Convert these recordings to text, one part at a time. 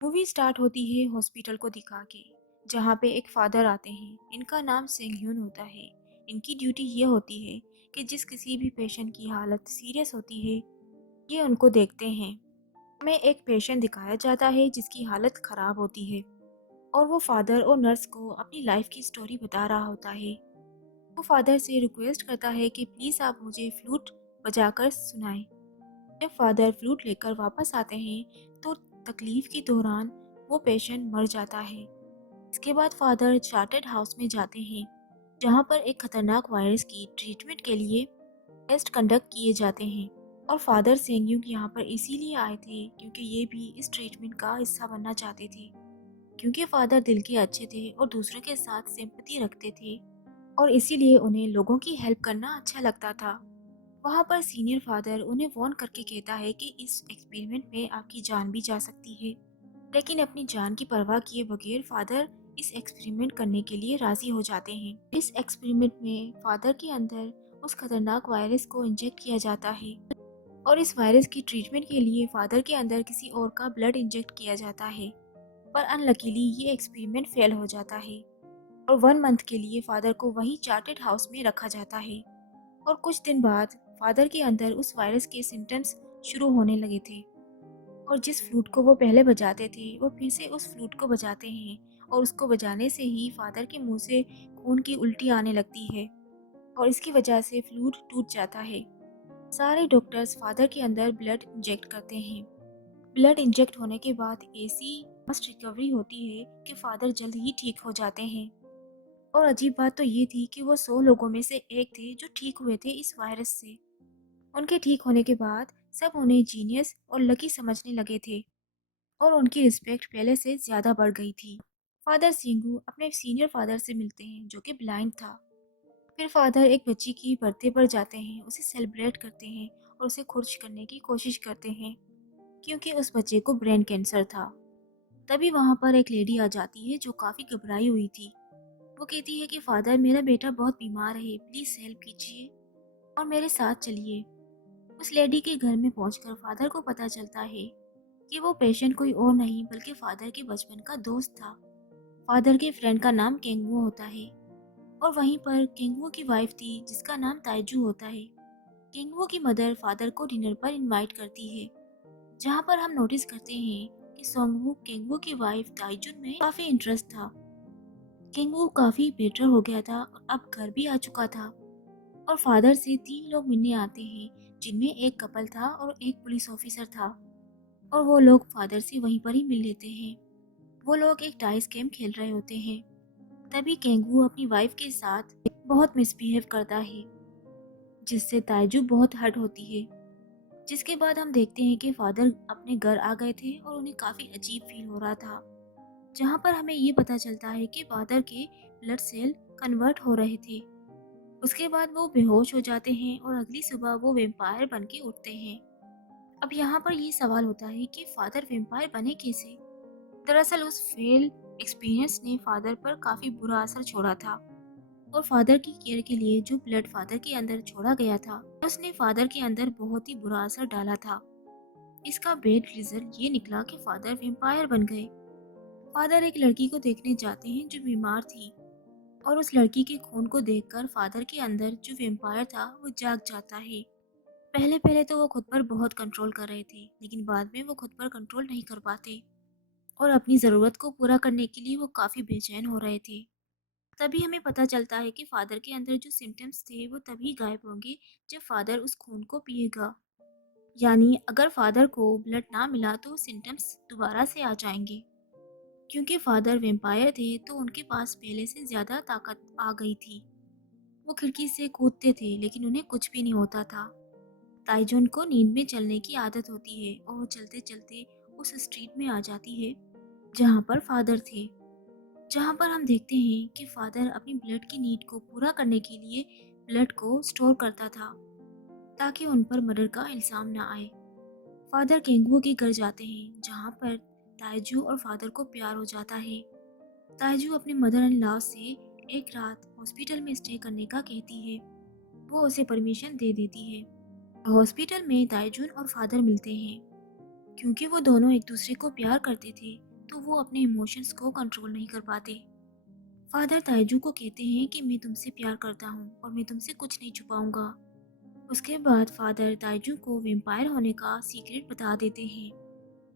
Movie start होती है hospital को दिखा के, जहाँ पे एक फादर आते हैं। इनका नाम सेंगह्यून होता है। इनकी ड्यूटी ये होती है कि जिस किसी भी पेशेंट की हालत सीरियस होती है, ये उनको देखते हैं। हमें एक पेशेंट दिखाया जाता है जिसकी हालत ख़राब होती है और वो फादर और नर्स को अपनी लाइफ की स्टोरी बता रहा होता है। वो फादर से रिक्वेस्ट करता है कि प्लीज़ आप मुझे फ्लूट बजाकर सुनाएं। जब फादर फ्लूट लेकर वापस आते हैं तो तकलीफ के दौरान वो पेशेंट मर जाता है। इसके बाद फादर चार्टर्ड हाउस में जाते हैं, जहाँ पर एक खतरनाक वायरस की ट्रीटमेंट के लिए टेस्ट कंडक्ट किए जाते हैं। और फादर सेंग्यूंग यहाँ पर इसीलिए आए थे क्योंकि ये भी इस ट्रीटमेंट का हिस्सा बनना चाहते थे। क्योंकि फादर दिल के अच्छे थे और दूसरों के साथ सिंपैथी रखते थे, और इसीलिए उन्हें लोगों की हेल्प करना अच्छा लगता था। वहाँ पर सीनियर फादर उन्हें वार्न करके कहता है कि इस एक्सपेरिमेंट में आपकी जान भी जा सकती है। लेकिन अपनी जान की परवाह किए बगैर फादर इस एक्सपेरिमेंट करने के लिए राजी हो जाते हैं। इस एक्सपेरिमेंट में फादर के अंदर उस खतरनाक वायरस को इंजेक्ट किया जाता है, और इस वायरस की ट्रीटमेंट के लिए फादर के अंदर किसी और का ब्लड इंजेक्ट किया जाता है। पर अनलकीली ये एक्सपेरिमेंट फेल हो जाता है, और 1 मंथ के लिए फादर को वहीं चार्टेड हाउस में रखा जाता है। और कुछ दिन बाद फादर के अंदर उस वायरस के सिम्टम्स शुरू होने लगे थे, और जिस फ्लूट को वो पहले बजाते थे वो फिर से उस फ्लूट को बजाते हैं, और उसको बजाने से ही फादर के मुंह से खून की उल्टी आने लगती है, और इसकी वजह से फ्लूट टूट जाता है। सारे डॉक्टर्स फादर के अंदर ब्लड इंजेक्ट करते हैं। ब्लड इंजेक्ट होने के बाद ऐसी फास्ट रिकवरी होती है कि फादर जल्द ही ठीक हो जाते हैं। और अजीब बात तो ये थी कि वो 100 लोगों में से एक थे जो ठीक हुए थे इस वायरस से। उनके ठीक होने के बाद सब उन्हें जीनियस और लकी समझने लगे थे, और उनकी रिस्पेक्ट पहले से ज़्यादा बढ़ गई थी। फादर सिंगू अपने सीनियर फादर से मिलते हैं जो कि ब्लाइंड था। फिर फादर एक बच्ची की बर्थडे पर जाते हैं, उसे सेलिब्रेट करते हैं और उसे खुश करने की कोशिश करते हैं, क्योंकि उस बच्चे को ब्रेन कैंसर था। तभी वहाँ पर एक लेडी आ जाती है जो काफ़ी घबराई हुई थी। वो कहती है कि फादर, मेरा बेटा बहुत बीमार है, प्लीज़ हेल्प कीजिए और मेरे साथ चलिए। उस लेडी के घर में पहुंचकर फादर को पता चलता है कि वो पेशेंट कोई और नहीं बल्कि फादर के बचपन का दोस्त था। फादर के फ्रेंड का नाम केंगवो होता है, और वहीं पर केंगवो की वाइफ थी जिसका नाम ताइजू होता है। केंगवो की मदर फादर को डिनर पर इनवाइट करती है, जहाँ पर हम नोटिस करते हैं कि सोंगवू केंगवो की वाइफ ताइजुन में काफी इंटरेस्ट था। केंगवो काफी बेटर हो गया था और अब घर भी आ चुका था, और फादर से 3 लोग मिलने आते हैं, जिनमें एक कपल था और एक पुलिस ऑफिसर था। और वो लोग फादर से वहीं पर ही मिल लेते हैं। वो लोग एक डाइस गेम खेल रहे होते हैं। तभी केंगू अपनी वाइफ के साथ बहुत मिसबिहेव करता है, जिससे ताइजू बहुत हर्ट होती है। जिसके बाद हम देखते हैं कि फादर अपने घर आ गए थे और उन्हें काफ़ी अजीब फील हो रहा था, जहाँ पर हमें ये पता चलता है कि फादर के ब्लड सेल कन्वर्ट हो रहे थे। उसके बाद वो बेहोश हो जाते हैं और अगली सुबह वो वेम्पायर बन के उठते हैं। अब यहाँ पर ये सवाल होता है कि फादर वेम्पायर बने कैसे। दरअसल उस फेल एक्सपीरियंस ने फादर पर काफ़ी बुरा असर छोड़ा था, और फादर की केयर के लिए जो ब्लड फादर के अंदर छोड़ा गया था उसने फादर के अंदर बहुत ही बुरा असर डाला था। इसका बेड रिजल्ट ये निकला कि फादर वेम्पायर बन गए। फादर एक लड़की को देखने जाते हैं जो बीमार थी, और उस लड़की के खून को देखकर फादर के अंदर जो वेम्पायर था वो जाग जाता है। पहले पहले तो वो खुद पर बहुत कंट्रोल कर रहे थे, लेकिन बाद में वो खुद पर कंट्रोल नहीं कर पाते, और अपनी ज़रूरत को पूरा करने के लिए वो काफ़ी बेचैन हो रहे थे। तभी हमें पता चलता है कि फादर के अंदर जो सिम्टम्स थे वो तभी गायब होंगे जब फादर उस खून को पिएगा। यानी अगर फादर को ब्लड ना मिला तो सिम्टम्स दोबारा से आ जाएंगे। क्योंकि फादर वेम्पायर थे तो उनके पास पहले से ज़्यादा ताकत आ गई थी। वो खिड़की से कूदते थे लेकिन उन्हें कुछ भी नहीं होता था। ताइजोन को नींद में चलने की आदत होती है, और वो चलते चलते उस स्ट्रीट में आ जाती है जहाँ पर फादर थे। जहाँ पर हम देखते हैं कि फादर अपनी ब्लड की नीड को पूरा करने के लिए ब्लड को स्टोर करता था, ताकि उन पर मर्डर का इल्ज़ाम ना आए। फादर केंगुओ के घर जाते हैं, जहाँ पर ताइजू और फादर को प्यार हो जाता है। ताइजू अपने मदर इन लॉ से एक रात हॉस्पिटल में स्टे करने का कहती है। वो उसे परमिशन दे देती है। हॉस्पिटल में ताइजून और फादर मिलते हैं। क्योंकि वो दोनों एक दूसरे को प्यार करते थे तो वो अपने इमोशंस को कंट्रोल नहीं कर पाते। फादर ताइजू को कहते हैं कि मैं तुमसे प्यार करता हूँ और मैं तुमसे कुछ नहीं छुपाऊंगा। उसके बाद फादर ताइजू को वेम्पायर होने का सीक्रेट बता देते हैं।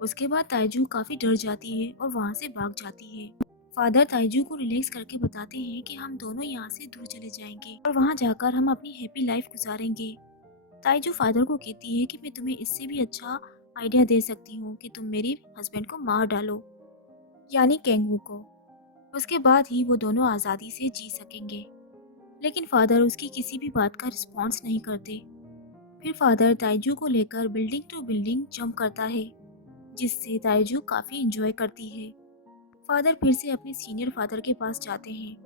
उसके बाद ताइजू काफ़ी डर जाती है और वहाँ से भाग जाती है। फादर ताइजू को रिलैक्स करके बताते हैं कि हम दोनों यहाँ से दूर चले जाएंगे और वहाँ जाकर हम अपनी हैप्पी लाइफ गुजारेंगे। ताइजू फादर को कहती है कि मैं तुम्हें इससे भी अच्छा आइडिया दे सकती हूँ कि तुम मेरे हस्बैंड को मार डालो, यानी केंगवू को। उसके बाद ही वो दोनों आज़ादी से जी सकेंगे। लेकिन फादर उसकी किसी भी बात का रिस्पॉन्स नहीं करते। फिर फादर ताइजू को लेकर बिल्डिंग टू बिल्डिंग जंप करता है, जिससे ताइजू काफ़ी इंजॉय करती है। फादर फिर से अपने सीनियर फादर के पास जाते हैं।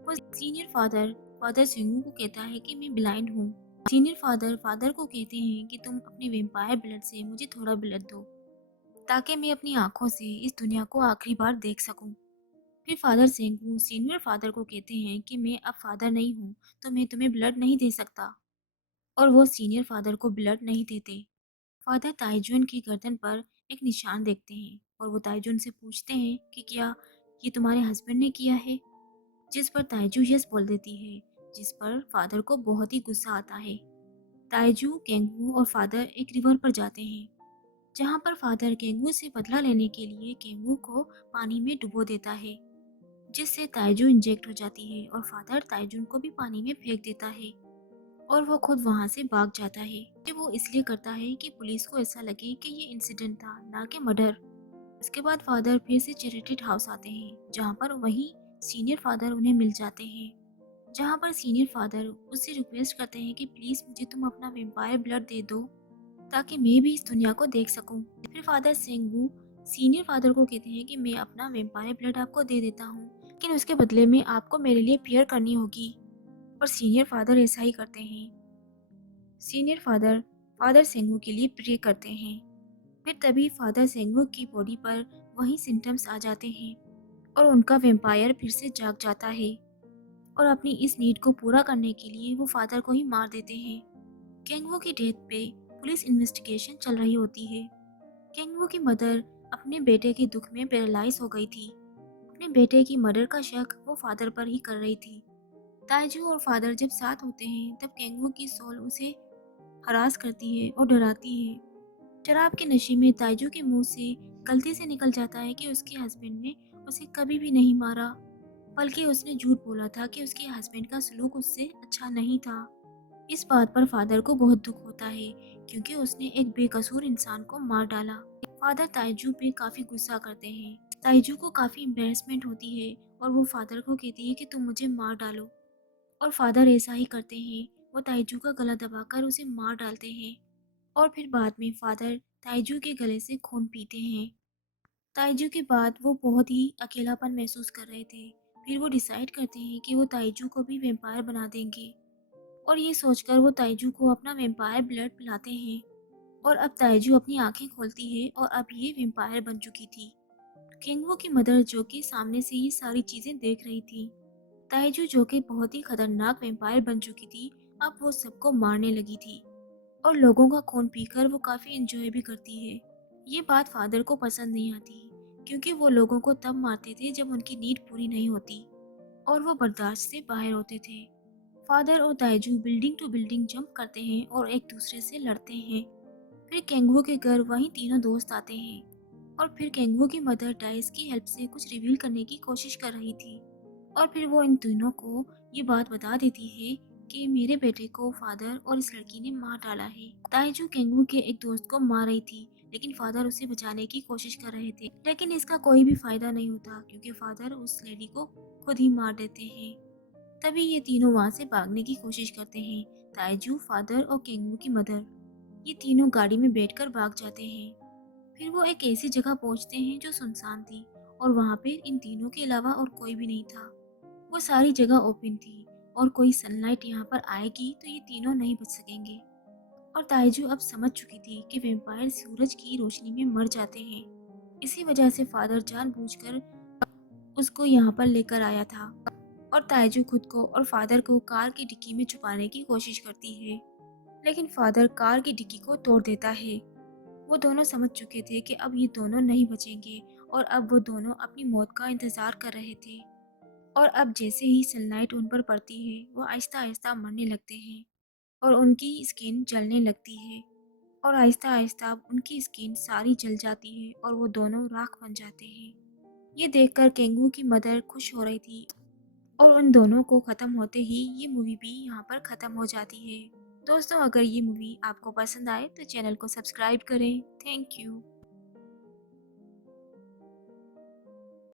वो सीनियर फादर फादर सिंगू को कहता है कि मैं ब्लाइंड हूँ। सीनियर फादर फादर को कहते हैं कि तुम अपने वेम्पायर ब्लड से मुझे थोड़ा ब्लड दो, ताकि मैं अपनी आंखों से इस दुनिया को आखिरी बार देख सकूं। फिर फादर सिंगू सीनियर फादर को कहते हैं कि मैं अब फादर नहीं हूँ, तो मैं तुम्हें ब्लड नहीं दे सकता। और वो सीनियर फादर को ब्लड नहीं देते। फादर ताइजुन की गर्दन पर एक निशान देखते हैं और वो ताइजुन से पूछते हैं कि क्या ये तुम्हारे हस्बैंड ने किया है, जिस पर ताइजू यस बोल देती है, जिस पर फादर को बहुत ही गुस्सा आता है। ताइजू, केंगवू और फादर एक रिवर पर जाते हैं, जहाँ पर फादर केंगवू से बदला लेने के लिए केंगवू को पानी में डुबो देता है, जिससे ताइजू इंजेक्ट हो जाती है और फादर ताइजुन को भी पानी में फेंक देता है और वो खुद वहाँ से भाग जाता है। कि वो इसलिए करता है कि पुलिस को ऐसा लगे कि ये इंसिडेंट था, ना कि मर्डर। इसके बाद फादर फिर से चैरिटी हाउस आते हैं, जहाँ पर वही सीनियर फादर उन्हें मिल जाते हैं। जहाँ पर सीनियर फादर उससे रिक्वेस्ट करते हैं कि प्लीज़ मुझे तुम अपना वेम्पायर ब्लड दे दो, ताकि मैं भी इस दुनिया को देख सकूं। फिर फादर सेंगू सीनियर फादर को कहते हैं कि मैं अपना वेम्पायर ब्लड आपको दे देता हूँ, लेकिन उसके बदले में आपको मेरे लिए प्रेयर करनी होगी। और सीनियर फादर ऐसा ही करते हैं। सीनियर फादर फादर सेंगू के लिए प्रे करते हैं। फिर तभी फादर सेंगू की बॉडी पर वही सिम्टम्स आ जाते हैं और उनका वेम्पायर फिर से जाग जाता है। और अपनी इस नीड को पूरा करने के लिए वो फादर को ही मार देते हैं। केंगवू की डेथ पे पुलिस इन्वेस्टिगेशन चल रही होती है। केंगवू की मदर अपने बेटे के दुख में पैरालाइज हो गई थी। अपने बेटे की मर्डर का शक वो फादर पर ही कर रही थी। ताइजू और फादर जब साथ होते हैं तब केंगवू की सोल उसे हरास करती है और डराती है। शराब के नशे में ताइजू के मुंह से गलती से निकल जाता है कि उसके हस्बैंड ने उसे कभी भी नहीं मारा, बल्कि उसने झूठ बोला था कि उसके हस्बैंड का सलूक उससे अच्छा नहीं था। इस बात पर फादर को बहुत दुख होता है, क्योंकि उसने एक बेकसूर इंसान को मार डाला। फादर ताइजू पे काफी गुस्सा करते हैं। ताइजू को काफी एम्बेरसमेंट होती है और वो फादर को कहती है कि तुम मुझे मार डालो। और फादर ऐसा ही करते हैं। वो ताइजू का गला दबाकर उसे मार डालते हैं और फिर बाद में फादर ताइजू के गले से खून पीते हैं। ताइजू के बाद वो बहुत ही अकेलापन महसूस कर रहे थे। फिर वो डिसाइड करते हैं कि वो ताइजू को भी वेम्पायर बना देंगे और ये सोचकर वो ताइजू को अपना वेम्पायर ब्लड पिलाते हैं। और अब ताइजू अपनी आंखें खोलती है और अब ये वेम्पायर बन चुकी थी। केंगवू की मदर जो कि सामने से ये सारी चीजें देख रही थी। ताइजू जो कि बहुत ही खतरनाक वेम्पायर बन चुकी थी, अब वो सबको मारने लगी थी और लोगों का खून पीकर वो काफ़ी एंजॉय भी करती है। ये बात फादर को पसंद नहीं आती, क्योंकि वो लोगों को तब मारते थे जब उनकी नीड पूरी नहीं होती और वो बर्दाश्त से बाहर होते थे। फादर और ताइजू बिल्डिंग टू बिल्डिंग जंप करते हैं और एक दूसरे से लड़ते हैं। फिर केंगवू के घर वहीं तीनों दोस्त आते हैं और फिर केंगवू की मदर डाइस की हेल्प से कुछ रिवील करने की कोशिश कर रही थी और फिर वो इन तीनों को ये बात बता देती है कि मेरे बेटे को फादर और इस लड़की ने मार डाला है। ताइजू केंगवू के एक दोस्त को मार रही थी, लेकिन फादर उसे बचाने की कोशिश कर रहे थे, लेकिन इसका कोई भी फायदा नहीं होता, क्योंकि फादर उस लेडी को खुद ही मार देते हैं। तभी ये तीनों वहाँ से भागने की कोशिश करते हैं। ताइजू, फादर और केंगवू की मदर ये तीनों गाड़ी में बैठकर भाग जाते हैं। फिर वो एक ऐसी जगह पहुँचते हैं जो सुनसान थी और वहाँ पे इन तीनों के अलावा और कोई भी नहीं था। वो सारी जगह ओपन थी और कोई सनलाइट यहाँ पर आएगी तो ये तीनों नहीं बच सकेंगे। और ताइजू अब समझ चुकी थी कि वैम्पायर सूरज की रोशनी में मर जाते हैं। इसी वजह से फादर जानबूझकर उसको यहाँ पर लेकर आया था। और ताइजू खुद को और फादर को कार की डिक्की में छुपाने की कोशिश करती है, लेकिन फादर कार की डिक्की को तोड़ देता है। वो दोनों समझ चुके थे कि अब ये दोनों नहीं बचेंगे और अब वो दोनों अपनी मौत का इंतज़ार कर रहे थे। और अब जैसे ही सनलाइट उन पर पड़ती है, वो आहिस्ता-आहिस्ता मरने लगते हैं और उनकी स्किन जलने लगती है और आहिस्ता-आहिस्ता उनकी स्किन सारी जल जाती है और वो दोनों राख बन जाते हैं। ये देखकर केंगू की मदर खुश हो रही थी और उन दोनों को ख़त्म होते ही ये मूवी भी यहाँ पर ख़त्म हो जाती है। दोस्तों, अगर ये मूवी आपको पसंद आए तो चैनल को सब्सक्राइब करें। Thank you.